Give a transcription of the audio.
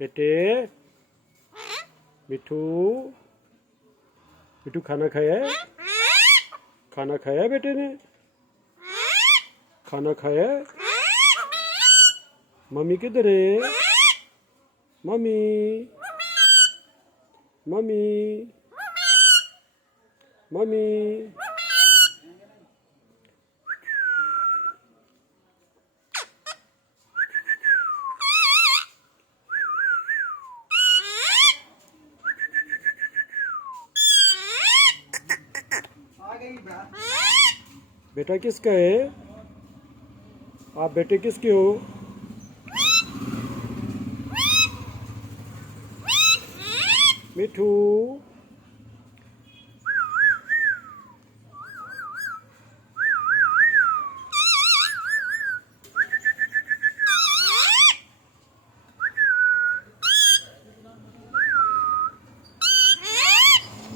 बेटे मिठू मिठू खाना खाया है? खाना खाया है बेटे ने? खाना खाया है? मम्मी किधर है? मम्मी मम्मी मम्मी बेटा किसका है? आप बेटे किसके हो? मिठू